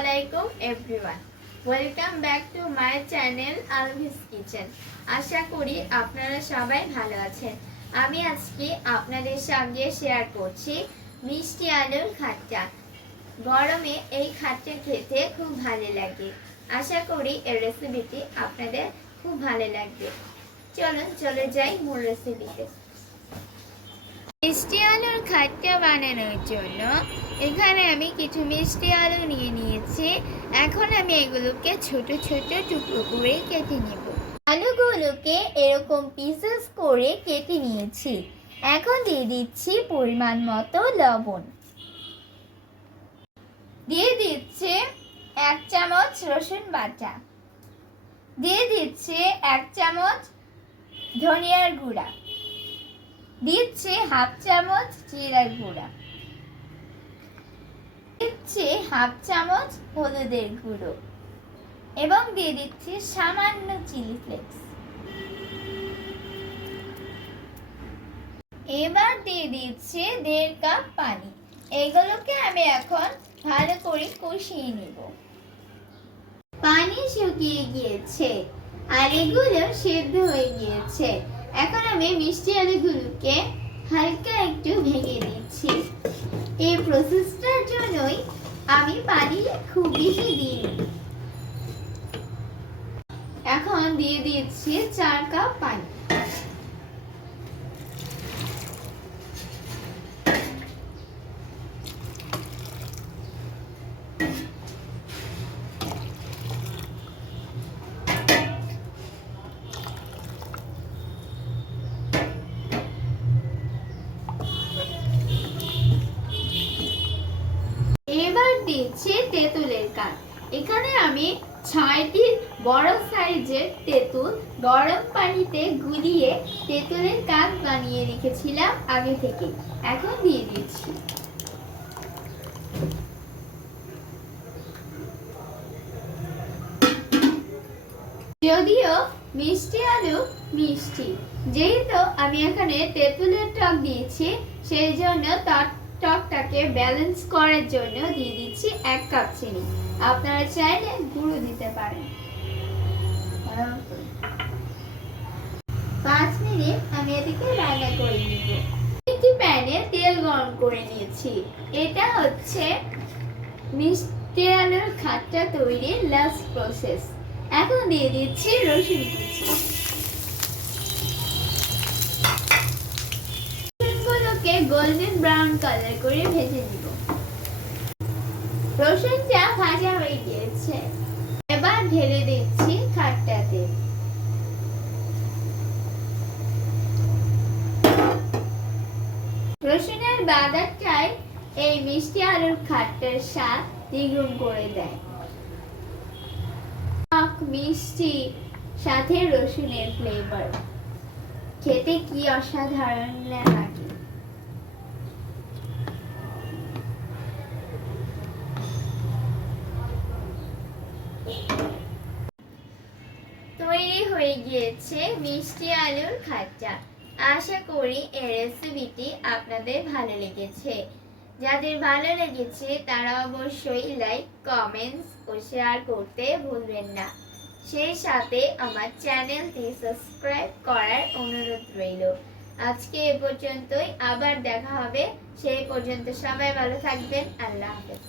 Assalamualaikum everyone. Welcome back to my channel Alvis Kitchen. আশা করি আপনারা সবাই ভালো আছেন। আমি আজকে আপনাদের সঙ্গে শেয়ার করছি মিষ্টি আলুর খাট্টা। গরমে এই খাট্টা খেতে খুব ভালো লাগে। আশা করি এই রেসিপিটি আপনাদের খুব ভালো লাগবে। চলুন চলে যাই মূল রেসিপিতে। মিষ্টি আলুর খাট্টা বানানোর জন্য এখানে আমি কিছু মিষ্টি আলু নিয়ে নিয়েছি। এখন আমি এগুলোকে ছোট ছোট টুকরো করে কেটে নেব। আলুগুলোকে এরকম পিসেস করে কেটে নিয়েছি। এখন দিয়ে দিচ্ছি পরিমাণ মতো লবণ, দিয়ে দিচ্ছি 1 চামচ রসুন বাটা, দিয়ে দিচ্ছি 1 চামচ ধনিয়ার গুঁড়া, দিচ্ছি 1/2 চামচ জিরার গুঁড়া, দিচ্ছি 1/2 চামচ হলুদের গুঁড়ো এবং দিয়ে দিচ্ছি সামান্য চিলি ফ্লেক্স। এবার দিয়ে দিচ্ছি 1.5 কাপ পানি। এগুলোকে আমি এখন ভালো করে কষিয়ে নেব। পানি শুকিয়ে গিয়েছে, আলুগুলো সেদ্ধ হয়ে গিয়েছে। এখন আমি মিষ্টি আলুগুলোকে হালকা একটু ভেঙে দিচ্ছি। এই প্রসেসটার জন্যই আমি পানি খুব বেশি দিইনি। এখন দিয়ে দিচ্ছি 4 কাপ পানি। এবার দিচ্ছি তেঁতুলের কাঠ। এখানে আমি 6টি বড় সাইজের তেঁতুল গরম পানিতে গুলিয়ে তেঁতুলের কাঠ বানিয়ে রেখেছিলাম আগে থেকে। এখন দিয়ে দিচ্ছি। যদিও মিষ্টি আলু মিষ্টি, যেহেতু আমি এখানে তেঁতুলের টক দিয়েছি, সেই জন্য টকটাকে ব্যালেন্স করার জন্য দিয়ে দিচ্ছি 1 কাপ চিনি। আপনারা চাইলে গুঁড়ো দিতে পারেন। 5 মিনিট আমি এটাকে রান্না করে নিব। একটি প্যানে তেল গরম করে নিয়েছি। এটা হচ্ছে মিষ্টি আলুর খাট্টা তৈরির লাস্ট প্রসেস। এখন দিয়ে দিচ্ছি রসুন কুচি। রসুনগুলোকে গোল্ডেন ব্রাউন কালার করে ভেজে নিব। রসুনটা ভাজা হয়ে গিয়েছে। এবার ঢেলে দিচ্ছি খাট্টাতে। রসুনের বাদাটাই এই মিষ্টি আলুর খাট্টার স্বাদ দ্বিগুণ করে দেয়। মিষ্টি সাথে রসুনের ফ্লেভার খেতে কি অসাধারণ লাগে। তৈরি হয়ে গিয়েছে মিষ্টি আলুর খাট্টা। আশা করি এই রেসিপিটি আপনাদের ভালো লেগেছে। যাদের ভালো লেগেছে তারা অবশ্যই লাইক, কমেন্টস ও শেয়ার করতে ভুলবেন না। সেই সাথে আমার চ্যানেলটি সাবস্ক্রাইব করার অনুরোধ রইল। আজকে এ পর্যন্তই, আবার দেখা হবে। সেই পর্যন্ত সবাই ভালো থাকবেন। আল্লাহ হাফেজ।